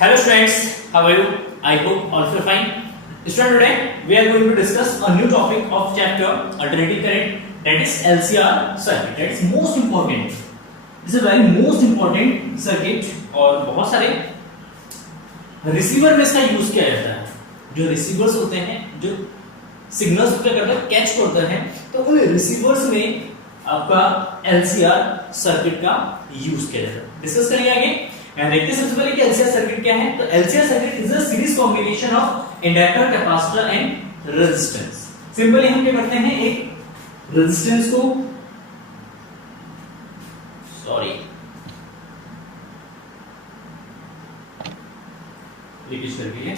Hello students, how are you? I hope all of you are fine. Student, today we are going to discuss a new topic of chapter alternating current, that is LCR circuit. That is most important. This is a very most important circuit और बहुत सारे receiver में इसका use किया जाता है. जो receivers होते हैं, जो सिग्नल्स को क्या करते हैं, कैच करते हैं, तो उन रिसीवर्स में आपका LCR सर्किट का यूज किया जाता है. डिस्कस करेंगे आगे. देखते हैं सबसे पहले कि LCR सर्किट क्या है. तो LCR circuit is a series combination of inductor, capacitor and resistance. Simply हम क्या करते हैं, एक रेजिस्टेंस को रिपीट करके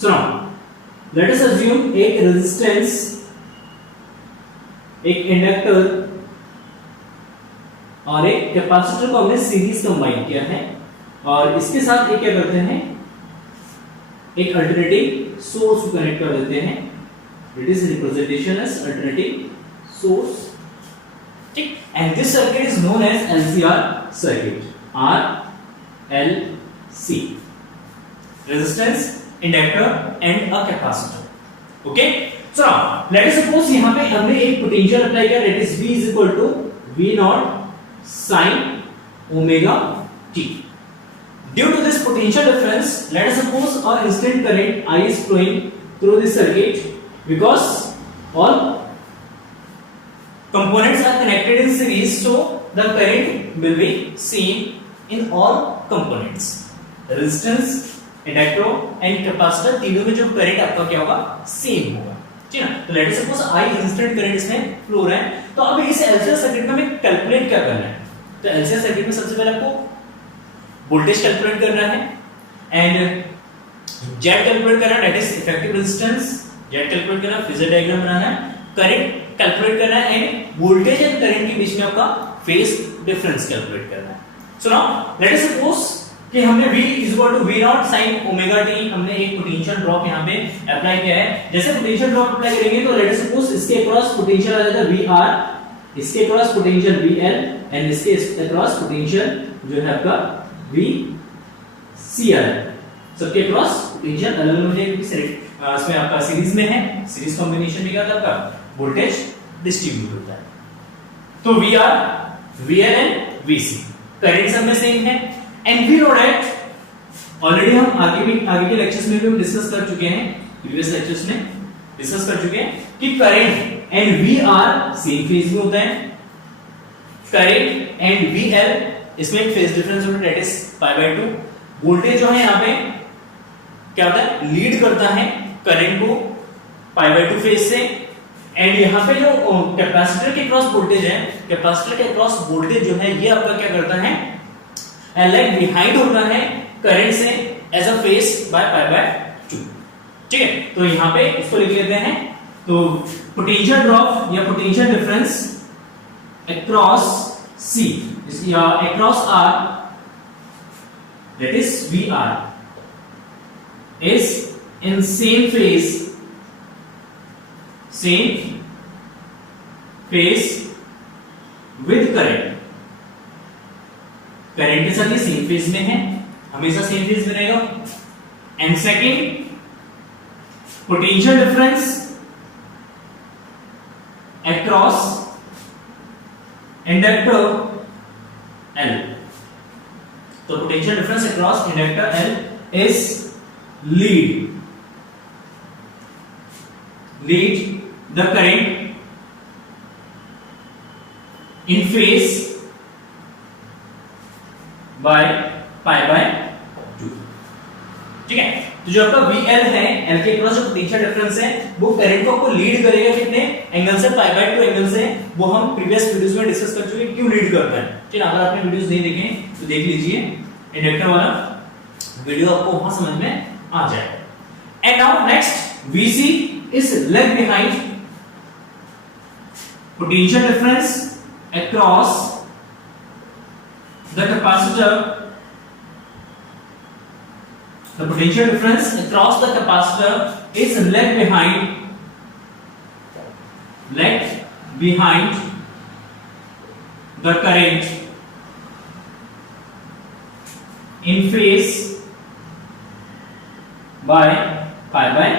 सुनो. लेट अस अज्यूम एक रेजिस्टेंस, एक इंडक्टर और एक कैपेसिटर को हमने सीरीज कंबाइन किया है और इसके साथ एक क्या करते हैं, एक अल्टरनेटिव सोर्स को कनेक्ट कर देते हैं. It is representation as alternative source. ठीक. And this circuit is known as LCR circuit. RLC, resistance, inductor and a capacitor. Okay. So now let us suppose यहाँ पे हमने एक पोटेंशियल अप्लाई किया, that is V is equal to V0 sin omega t. Due to this potential difference, let us suppose a instant current I is flowing through this circuit because all components are connected in series, so the current will be same in all components. Resistance, inductor and capacitor तीनों में जो current आपका क्या होगा, same होगा. ठीक है. तो let us suppose I instant current इसमें फ्लो हो रहा है. तो अब इस LCR सर्किट में हमें कैलकुलेट क्या करना है. तो LCR सर्किट में सबसे पहले आपको वोल्टेज कैलकुलेट करना है एंड Z कैलकुलेट करना है, that is effective resistance. Z calculate करना है, फेजर डायग्राम बनाना है, करंट कैलकुलेट करना है एंड वोल्टेज एंड करंट के बीच में आपका फेज डिफरेंस कैलकुलेट करना है. So now let us suppose कि हमने V is equal to V0 sin omega t, हमने एक पोटेंशियल ड्रॉप यहाँ पे अप्लाई किया है. जैसे पोटेंशियल ड्रॉप अप्लाई करेंगे तो लेट अस सपोज इसके अक्रॉस पोटेंशियल आ जाएगा VR, इसके अक्रॉस पोटेंशियल VL एंड इसके अक्रॉस पोटेंशियल जो है आपका VCL. सबके अक्रॉस पोटेंशियल अलग अलग हो जाएगा क्योंकि इसमें आपका सीरीज में है. सीरीज कॉम्बिनेशन में क्या होता है, आपका वोल्टेज डिस्ट्रीब्यूट होता है. तो VR, VL and VC current सब में सेम है. And we know that already हम आगे के लेक्चर्स में भी हम डिस्कस कर चुके हैं, प्रीवियस लेक्चर्स में डिस्कस कर चुके हैं कि current and V R same phase में होता है. करंट एंड वी एल इसमें एक फेज डिफरेंस होता है, दैट इज π/2. वोल्टेज जो है यहाँ पे क्या होता है, लीड करता है करंट को π/2 फेज से. एंड यहाँ पे जो कैपेसिटर के क्रॉस वोल्टेज है, कैपेसिटर के क्रॉस वोल्टेज जो है ये आपका क्या करता है, लाइक बिहाइंड होता है करंट से एज अ फेज बाय π/2. ठीक है. तो यहां पे इसको लिख लेते हैं. तो पोटेंशियल ड्रॉप या पोटेंशियल डिफरेंस अक्रॉस C या across R, that is VR, is in same phase with current. Current के साथ ये सेम फेज में है, हमेशा सेम फेज में रहेगा. And second, potential difference across inductor L. तो potential difference across inductor L is lead the current in phase by π/2. ठीक है. तो जो आपका VL है, L के क्रॉस जो पोटेंशियल डिफरेंस है वो करंट को आपको लीड करेगा कितने एंगल से, π/2 एंगल से. वो हम प्रीवियस वीडियोस में डिस्कस कर चुके हैं क्यों लीड करता है. ठीक है. अगर आपने वीडियोस नहीं देखे तो देख लीजिए, इंडक्टर वाला वीडियो आपको वहां समझ में आ जाएगा. And now next, VC is leg behind potential difference across the capacitor The potential difference across the capacitor is left behind the current in phase by pi by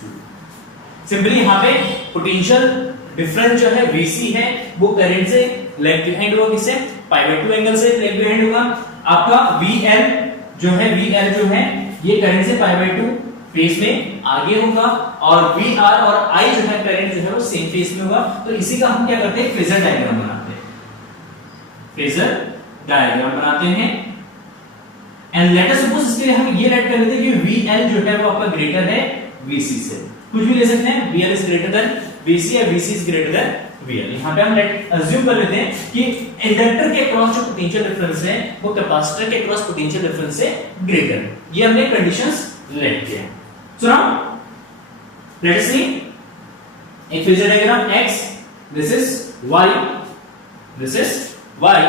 2। Simply यहां पे potential difference जो है Vc है वो current से left behind होगा, किससे? Pi by 2 angle से लेफ्ट बिहाइंड होगा। आपका VL जो है ये करंट से पाई बाय 2 फेज में आगे होगा, और VR और I जो है करंट जो है वो सेम फेज में होगा। तो इसी का हम क्या करते हैं, फेजर डायग्राम बनाते हैं, फेजर डायग्राम बनाते हैं। एंड लेट अस सपोज इसके लिए हम ये लेट कर लेते हैं कि VL जो है वो आपका ग्रेटर है VC से, कुछ भी ले सकते हैं, VL is greater than VC या VC is greater than VL। यहां पे हम लेट अज्यूम कर लेते हैं कि इंडक्टर के अक्रॉस जो पोटेंशियल डिफरेंस है वो कैपेसिटर के अक्रॉस पोटेंशियल डिफरेंस से ग्रेटर है। ये हमने कंडीशंस लेट किए हैं। सो नाउ लेट अस सी एक phasor diagram X, this is Y, this is Y,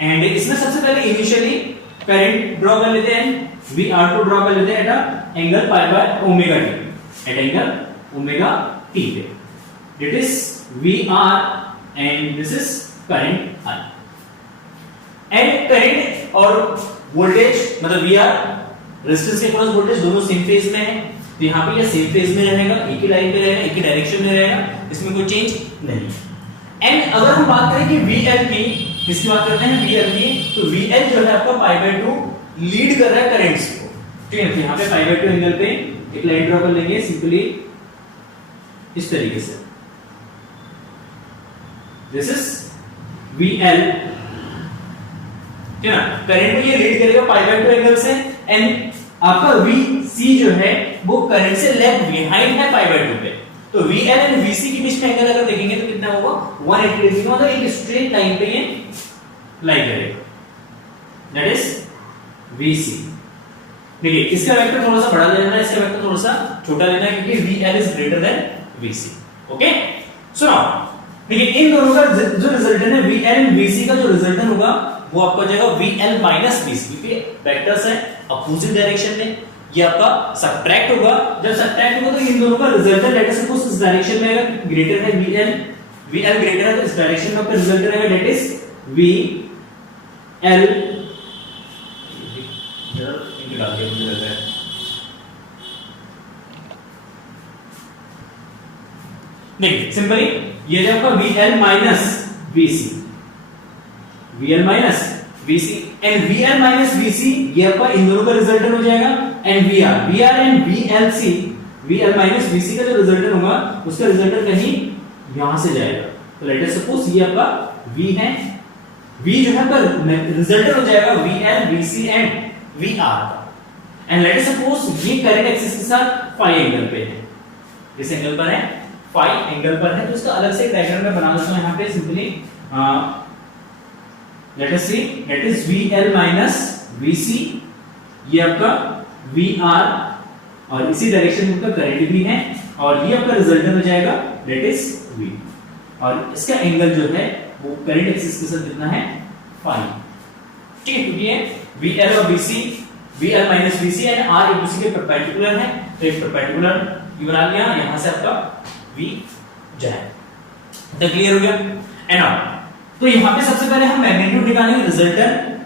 and इसमें सबसे पहले इनिशियली करंट ड्रॉ कर लेते हैं, VR2 ड्रॉ कर लेते हैं at angle pi by omega t, at angle omega t पे, that is VR and this is current I। And current और वोल्टेज मतलब VR रेजिस्टेंस के क्रॉस वोल्टेज दोनों सेम फेज में है, तो यहां पे ये सेम फेज में रहेगा, एक ही लाइन पे रहेगा, एक ही डायरेक्शन में रहेगा, इसमें कोई चेंज नहीं। एंड अगर हम बात करें कि VL की, किसकी बात करते हैं, VL की, तो VL जो है आपका पाई बाय 2 लीड कर रहा है करंट्स को, ठीक है। तो यहां पे पाई बाय 2 एंगल पे एक लाइन ड्रॉ कर लेंगे सिंपली इस तरीके से, दिस इज VL, ठीक है ना, करंट को ये लीड करेगा पाई बाय 2 एंगल से। एंड आपका VC जो है वो करंट से लेफ्ट बिहाइंड है पाई बाय 2 पे, तो VL एंड VC के बीच में एंगल अगर देखेंगे तो कितना होगा, 180 डिग्री का, मतलब एक स्ट्रेट लाइन पे ये लाई करेगा, दैट इज VC। देखिए इसका वेक्टर थोड़ा सा बड़ा लेना है, इसका वेक्टर थोड़ा सा छोटा लेना है, क्योंकि VL is greater than VC। Okay, so now देखिए इन दोनों का जो रिजल्टेंट है VL एंड VC का जो रिजल्टेंट होगा वो आपका हो जाएगा VL माइनस VC, क्योंकि वेक्टर्स है अपोजिट डायरेक्शन में, ये आपका सबट्रैक्ट होगा। जब सबट्रैक्ट होगा तो इन दोनों का रिजल्टेंट लेट अस सपोज इस डायरेक्शन में अगर ग्रेटर है VL ग्रेटर है तो इस डायरेक्शन में आपका रिजल्टेंट रहेगा दैट इज VL, इनके डाल दिया मुझे लग रहा है, देखिए सिंपली ये जो आपका VL minus VC, VL minus VC and VL minus VC ये आपका इन दोनों का रिजल्टेंट हो जाएगा। And VR and VLC, VL minus VC का जो रिजल्टेंट होगा उसका रिजल्टेंट कहीं यहां से जाएगा, तो लेट अस सपोज ये आपका V है, V जो है आपका रिजल्टेंट हो जाएगा VL VC and VR, and let us suppose ये करंट एक्सिस के साथ फाई एंगल पे है, इस एंगल पर है, फाई एंगल पर है, तो इसका अलग से एक डायग्राम में बना देता हूं यहां पे simply, late us see that is VL minus VC, ये आपका VR और इसी डायरेक्शन में आपका करंट भी है, और ये आपका रिजल्टेंट हो जाएगा दैट इज V, और इसका एंगल जो है वो करंट एक्सिस के साथ कितना है, फाई, ठीक है, क्योंकि ये VL और VC, VL minus VC and R एक दूसरे के परपेंडिकुलर है, तो एक परपेंडिकुलर बना लिया, यहां से आपका V जाए, तो क्लियर हो गया। एंड नाउ तो यहां पे सबसे पहले हम मैग्नीट्यूड निकालेंगे, रिजल्टेंट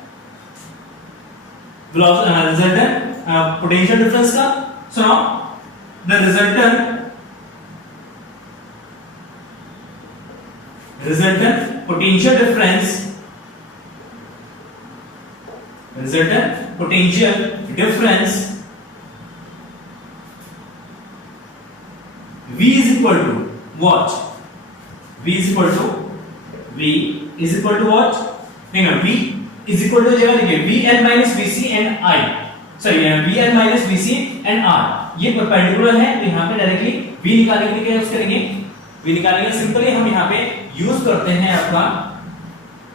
पोटेंशियल डिफरेंस का। So now the resultant potential difference, V is equal to what? V is equal to what? नहीं ना, V is equal to जगह देखिए VL minus VC and I, sorry VL minus VC and R, ये perpendicular है, तो यहाँ पे directly V निकालने के लिए क्या यूज करेंगे, V निकालेंगे सिंपली हम यहाँ पे यूज करते हैं आपका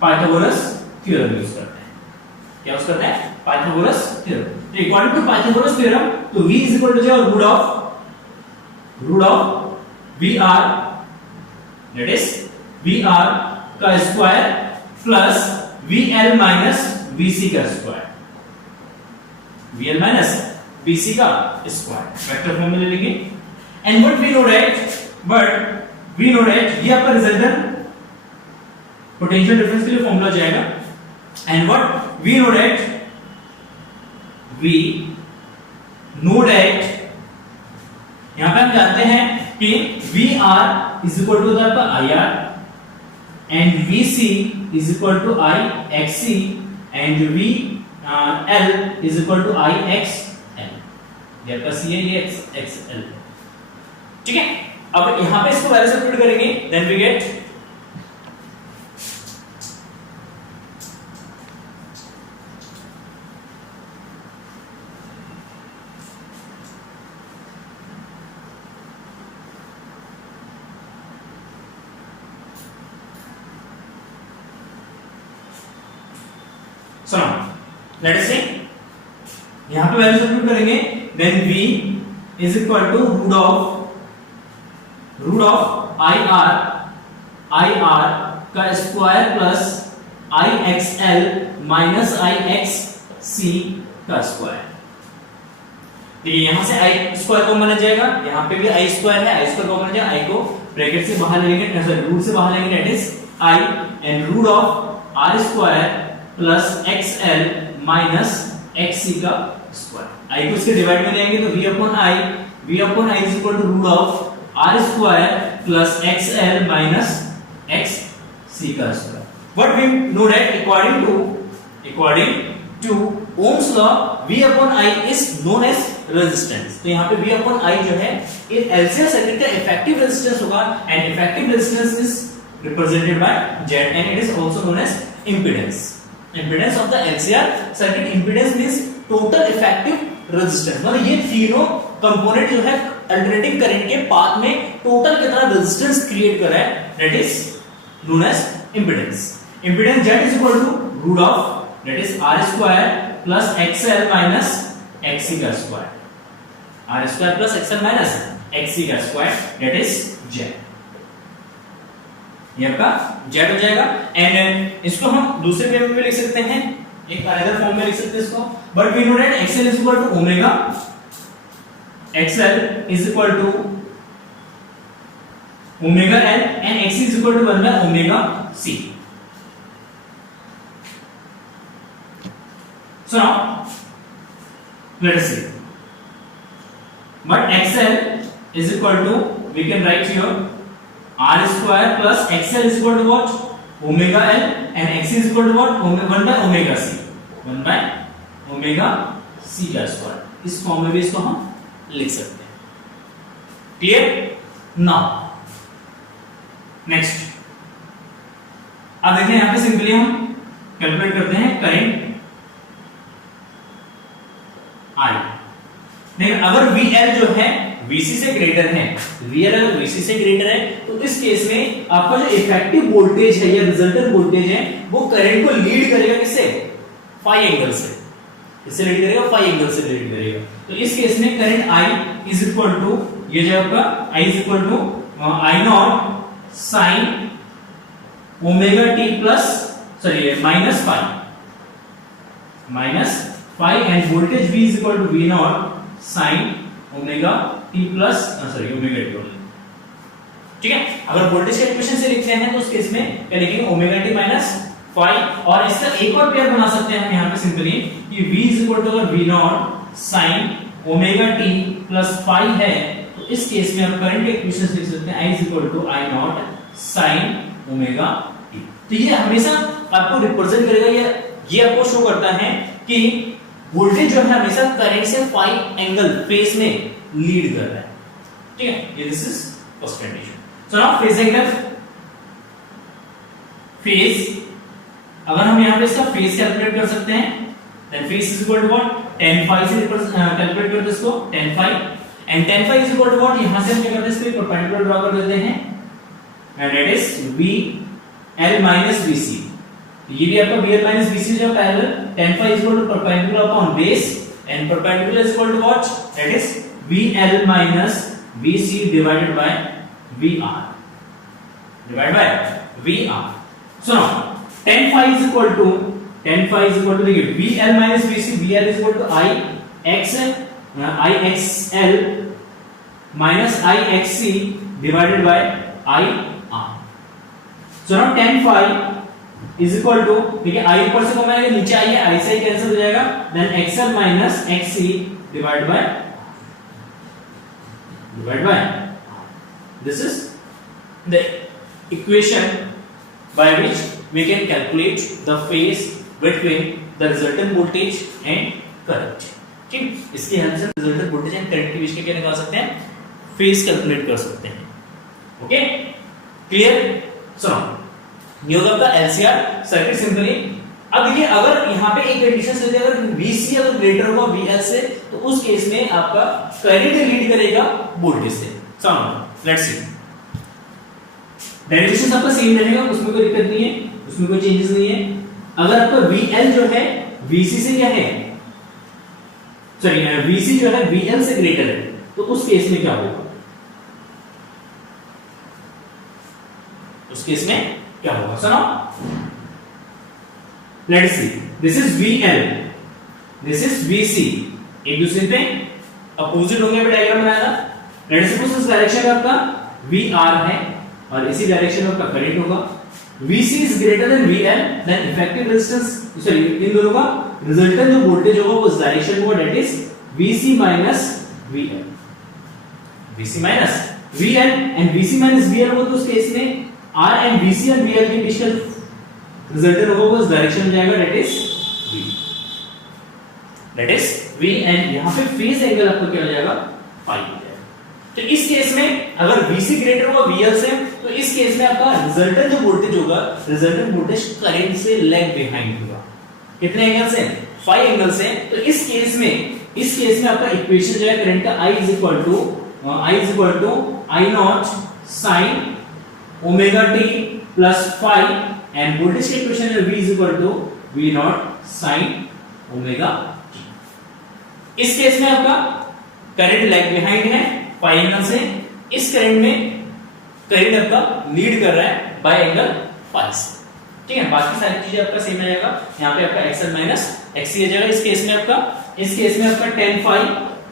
पाइथागोरस थ्योरम यूज करते हैं, क्या यूज करते हैं, पाइथागोरस थ्योरम। तो अकॉर्डिंग टू पाइथागोरस थ्योरम तो V is equal to जो root of VR, that is VR का square plus VL minus VC का स्क्वायर, VL माइनस VC का स्क्वायर वेक्टर फॉर्म में ले लेंगे। And what we know that ये आपका रिजल्टेंट पोटेंशियल डिफरेंस के लिए फॉर्मूला जाएगा and what we know that यहां पे हम जानते हैं कि VR इज इक्वल टू आपका IR and VC is equal to IXC and VL is equal to IXL। ये आपका C है, ये XL, ठीक है। अब यहां पे इसको वैल्यू सब्स्टिट्यूट करेंगे देन वी गेट सुनो, लेट अस सी यहां पे वैल्यू सब्स्टिट्यूट करेंगे then V is equal to root of IR का square plus IXL minus IXC का स्क्वायर। देखिए यहां से I स्क्वायर कॉमन आ जाएगा, यहां पे भी I स्क्वायर है, I स्क्वायर कॉमन आ जाएगा, I को ब्रैकेट से बाहर लेंगे, सॉरी रूट से बाहर लेंगे, that is I and root of R square plus XL minus XC का स्क्वायर। I को इसके डिवाइड में लेंगे तो V upon I is equal to root of R square plus XL minus XC का square. What we know that according to Ohm's law V upon I is known as resistance। तो यहाँ पे V upon I जो है ये LCR circuit का effective resistance होगा and effective resistance is represented by Z and it is also known as impedance. Impedance of the LCR circuit, impedance means total effective resistance, मतलब ये तीनों component जो है अल्टरनेटिंग करंट के path में total कितना resistance create कर रहा है, that is known as impedance. Impedance Z is equal to root of that is R square plus XL minus XC का square, R square plus XL minus XC का square that is Z। ये आपका Z हो जाएगा and इसको हम दूसरे वे में लिख सकते हैं, एक अनदर फॉर्म में लिख सकते हैं इसको, but we know that XL is equal to omega, XL is equal to omega L and XC is equal to 1 by omega C. So now let us see. But XL is equal to, we can write here R square plus XL is equal to what? Omega L and XC is equal to what? 1 by omega C. 1 by omega C का square. इस form में भी इसको हम लिख सकते हैं। Clear? Now next अब देखते हैं, यहां पे सिंपली हम कैलकुलेट करते हैं करंट I। देखिए अगर VL जो है VC से ग्रेटर है, VL अगर VC से ग्रेटर है तो इस केस में आपका जो इफेक्टिव वोल्टेज है या रिजल्टेंट वोल्टेज है वो करंट को लीड करेगा किससे? फाई एंगल से। इससे लीड करेगा, फाई एंगल से लीड करेगा। तो इस केस में current I is equal to, ये जो आपका I is equal to I naught sine omega t plus sorry minus phi and voltage V is equal to V naught sine omega t plus sorry omega t. ठीक है, अगर voltage के equation से लिखते हैं तो उस केस में क्या लिखेंगे? ओमेगा टी माइनस फाई, और इसका एक और पेयर बना सकते हैं हम यहाँ पे सिंपली कि V is equal to V naught sine omega t plus phi है तो इस केस में हम करंट के इक्वेशन लिख सकते हैं I is equal to I naught sine omega t. तो ये हमेशा आपको रिप्रेजेंट करेगा, ये आपको शो करता है कि वोल्टेज जो है हमेशा करंट से फाई एंगल फेज में लीड कर रहा है। ठीक है, ये this is first condition. So now phase angle, phase अगर हम यहाँ पे इसका फेज कैलकुलेट कर सकते हैं then phase is equal to what? tan phi से कैलकुलेट करते हैं इसको, tan phi and tan phi is equal to what? यहां से हम क्या करते हैं, इसको परपेंडिकुलर ड्रा कर देते हैं and it is VL minus VC। ये भी आपका VL minus VC जो parallel, tan phi is equal to perpendicular upon base and perpendicular is equal to what? That is VL minus VC divided by VR, divided by VR। So now tan phi is equal to देखिए VL minus VC, VL is equal to IXL minus IXC divided by IR। So now tan phi is equal to, ठीक है, आई ऊपर से common आएगा, नीचे आई है, आई से ही cancel हो जाएगा, then xl minus xc divide by this is the equation by which we can calculate the phase between the resultant voltage and current. ठीक, इसकी हेल्प से resultant voltage and current के बीच के क्या निकाल सकते हैं, फेज कैलकुलेट कर सकते हैं. Okay, clear? सुनो, ये होगा आपका LCR सर्किट सिंपली. अब देखिए, अगर यहाँ पे एक कंडीशन से अगर VC अगर ग्रेटर होगा VL से, तो उस केस में आपका करंट लीड करेगा वोल्टेज से. सुनो, लेट्स सी. डेरिवेशन आपका सेम रहेगा, उसमें कोई दिक्कत नहीं है, उसमें कोई चेंजेस नहीं है. अगर आपका VL जो है VC से क्या है, सॉरी VC जो है VL से ग्रेटर है, तो उस केस में क्या होगा, उस केस में क्या होगा? सुनो, let's see, this is VL, this is VC, एक दूसरे पे अपोजिट होंगे. डायग्राम बनाया था. लेट्स सपोज इस डायरेक्शन में आपका VR है और इसी डायरेक्शन में आपका करंट होगा. VC is greater than VL, then effective resistance, sorry, इन दोनों का रिजल्टेंट जो वोल्टेज होगा वो इस डायरेक्शन में होगा, that is VC minus VL. VC minus VL and VC minus VL हो, तो उस केस में R and VC और VL के बीच का रिजल्टेंट होगा वो इस डायरेक्शन में जाएगा, that is V. That is V, and यहां पे फेज एंगल आपको क्या हो जाएगा, phi. तो इस केस में अगर VC ग्रेटर होगा VL से, तो इस केस में आपका रिजल्टेंट जो वोल्टेज होगा, रिजल्टेंट वोल्टेज करंट से लैग बिहाइंड होगा. कितने एंगल से? 5 एंगल से. तो इस केस में आपका इक्वेशन जो है करंट का I is equal to I naught sin omega t plus phi, and voltage की इक्वेशन है V is equal to V naught sin omega t. इस केस में आपका करंट लैग बिहाइंड है 5 एंगल से. इस करंट में करंट आपका लीड कर रहा है बाय एंगल phi से. ठीक है, बाकी सारी चीजें आपका सेम आ जाएगा. यहाँ पे आपका XL माइनस XC आ जाएगा. इस केस में आपका tan phi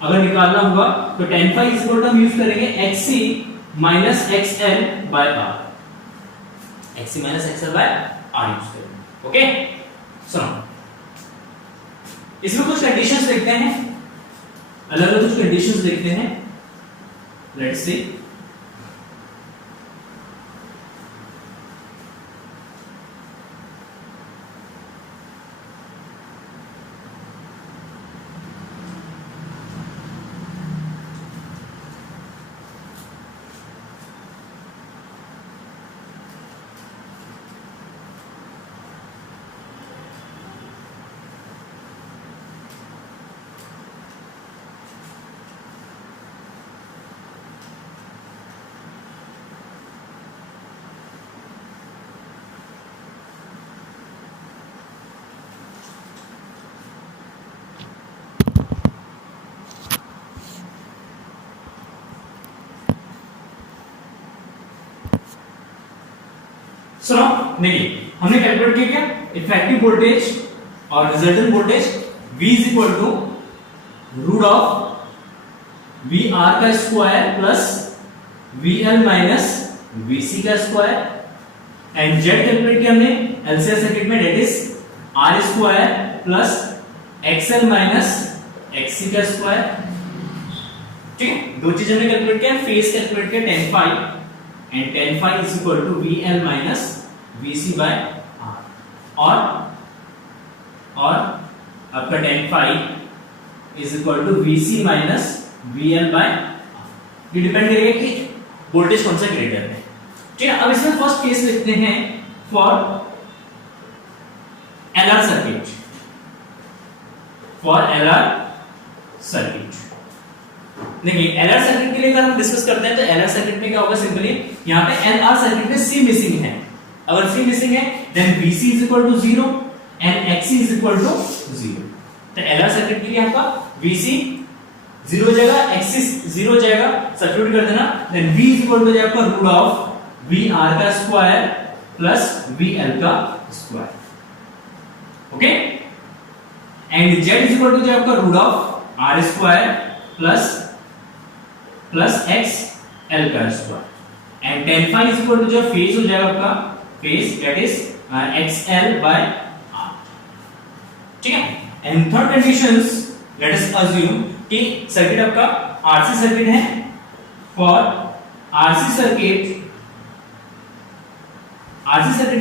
अगर निकालना होगा तो tan phi is equal to हम यूज करेंगे XC minus XL by R. XC minus XL by R use करेंगे. ओके, सुनो, इसमें कुछ कंडीशंस देखते हैं, अलग अलग कुछ कंडीशंस देखते हैं. Let's see. सुनो, देखिए, हमने कैलकुलेट किया क्या, इफेक्टिव वोल्टेज और resultant voltage V is equal to root of VR का square plus VL minus VC का स्क्वायर, एंड Z कैलकुलेट किया हमने LCR सर्किट में, that is R square plus XL minus XC का square. ठीक है, दो चीजें हमने कैलकुलेट किया. फेज कैलकुलेट किया tan phi, and tan phi is equal to VL minus VC by R. और आपका tan phi is equal to VC minus VL by R. ये डिपेंड करेगा कि वोल्टेज कौन सा ग्रेटर है. ठीक है, अब इसमें फर्स्ट केस लिखते हैं for LR circuit. For LR circuit देखिए, LR सर्किट के लिए अगर हम डिस्कस करते हैं तो LR सर्किट में क्या होगा, सिंपली यहाँ पे LR सर्किट में C मिसिंग है. अगर C मिसिंग है then VC is equal to 0 and XC is equal to 0. तो LR सर्किट के लिए आपका VC 0 हो जाएगा, XC 0 हो जाएगा, सब्स्टिट्यूट कर देना, then V is equal to आपका रूट ऑफ VR का स्क्वायर प्लस VL का square. Okay, and Z is equal to आपका root of R square plus x L का square, and tan phi is equal to जो phase हो जाएगा आपका, phase that is XL by R, ठीक है। And third conditions, let us assume कि circuit आपका RC सर्किट है। फॉर RC सर्किट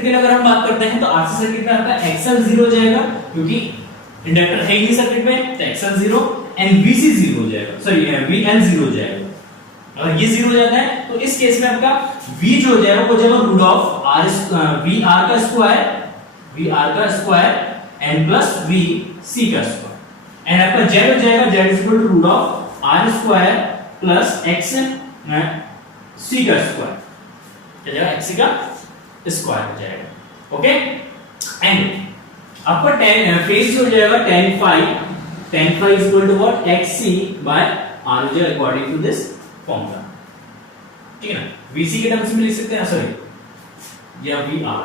के लिए अगर हम बात करते हैं तो RC सर्किट में आपका XL 0 हो जाएगा, क्योंकि इंडक्टर है ही सर्किट में, तो XL 0 एंड VC 0 हो जाएगा, सॉरी VL 0 हो जाएगा। अगर ये 0 हो जाता है तो इस केस में आपका V जो हो जाएगा वो जाएगा रूट ऑफ VR का स्क्वायर एंड प्लस VC का स्क्वायर, एंड आपका Z हो जाएगा Z is equal to root of R square plus XC का स्क्वायर, क्या जाएगा XC का स्क्वायर हो जाएगा, ओके। एंड आपका फेज हो जाएगा tan phi is equal to what XC by R हो जाएगा अकॉर्डिंग टू दिस फॉर्मूला, ठीक है ना। VC के टर्म्स में लिख सकते हैं, सॉरी या VR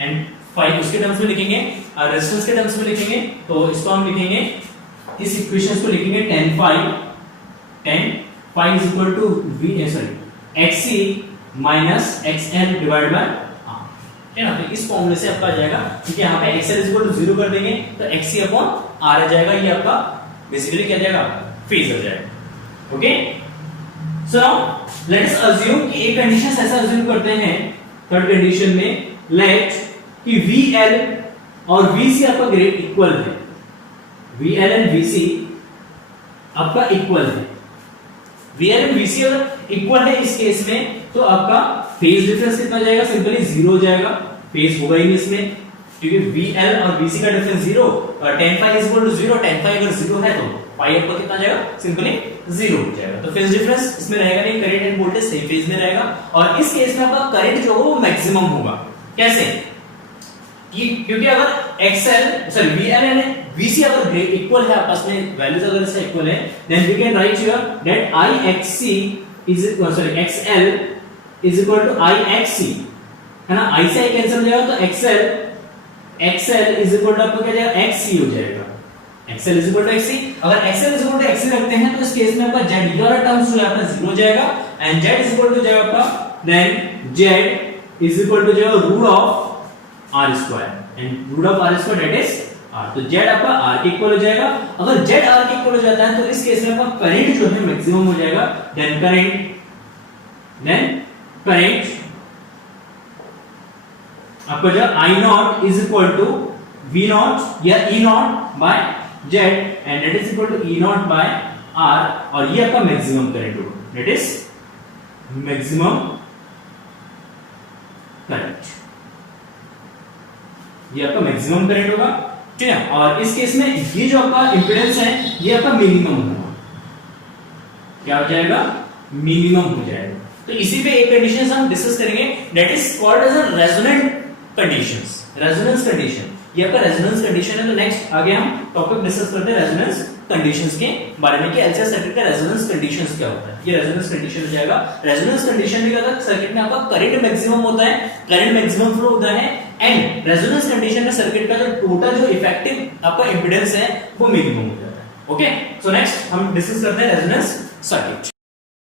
एंड phi उसके टर्म्स में लिखेंगे, रेजिस्टेंस के टर्म्स में लिखेंगे तो इसको हम लिखेंगे, इस इक्वेशंस को लिखेंगे tan phi is equal to XC minus XL divide by R, है ना। तो इस फॉर्मूले से आपका आ जाएगा, ठीक है। यहाँ पे XL इज इक्वल टू 0 कर देंगे तो XC अपॉन R आ जाएगा, ये आपका बेसिकली क्या जाएगा, फेज हो जाएगा, okay. So now let us assume कि एक कंडीशन ऐसा अज्यूम करते हैं, थर्ड कंडीशन में लेट कि VL और VC आपका ग्रेड इक्वल है, VL एंड VC आपका इक्वल है। VL एंड VC अगर इक्वल है इस केस में तो आपका फेज डिफरेंस कितना जाएगा, सिंपली 0 हो जाएगा, फेज होगा ही नहीं इसमें, क्योंकि VL और VC का difference 0, tan phi is equal to 0, tan phi अगर 0 है तो phi आपका कितना जाएगा, सिंपली 0 हो जाएगा। तो फेज डिफरेंस इसमें रहेगा नहीं, current end voltage same phase में रहेगा, और इस केस में आपका करंट जो होगा वो मैक्सिमम होगा। कैसे? क्योंकि अगर VL एंड VC अगर इक्वल है आपस में, वैल्यूज अगर इसका इक्वल है, then we can write here that XL is equal to IXC, है ना। I से I कैंसिल हो जाएगा तो XL इज इक्वल टू आपको क्या जाएगा, XC हो जाएगा। XL is equal to XC, अगर XL is equal to XC रखते हैं तो इस केस में आपका Z वाला टर्म्स जो है आपका 0 हो जाएगा, and Z is equal to जाएगा आपका, then Z is equal to जाएगा root of R square, and root of R square that is R, तो Z आपका R के इक्वल हो जाएगा। अगर Z R के इक्वल हो जाता है तो इस केस में आपका करंट जो है मैक्सिमम हो जाएगा, देन करंट आपका जो I naught is equal to V naught या E naught by Z, and that is equal to E naught by R, और ये आपका मैक्सिमम करंट होगा, दैट इज मैक्सिमम करंट, ये आपका मैक्सिमम करंट होगा, ठीक है। और इस केस में ये जो आपका इंपेडेंस है ये आपका मिनिमम होगा, क्या हो जाएगा, मिनिमम हो जाएगा। तो इसी पे एक कंडीशन हम डिस्कस करेंगे, that is called as a resonant conditions, resonance condition, ये आपका रेजोनेंस कंडीशन है। तो नेक्स्ट आगे हम टॉपिक डिस्कस करते हैं रेजोनेंस कंडीशंस के बारे में कि एलसीआर सर्किट का रेजोनेंस कंडीशंस क्या होता है, ये रेजोनेंस कंडीशन हो जाएगा। रेजोनेंस कंडीशन में क्या होता है, सर्किट में आपका करंट मैक्सिमम होता है, करंट मैक्सिमम फ्लो होता है, एंड रेजोनेंस कंडीशन में सर्किट का जो टोटल जो इफेक्टिव आपका इंपेडेंस है वो मिनिमम हो जाता है, ओके। सो नेक्स्ट हम डिस्कस करते हैं रेजोनेंस सर्किट।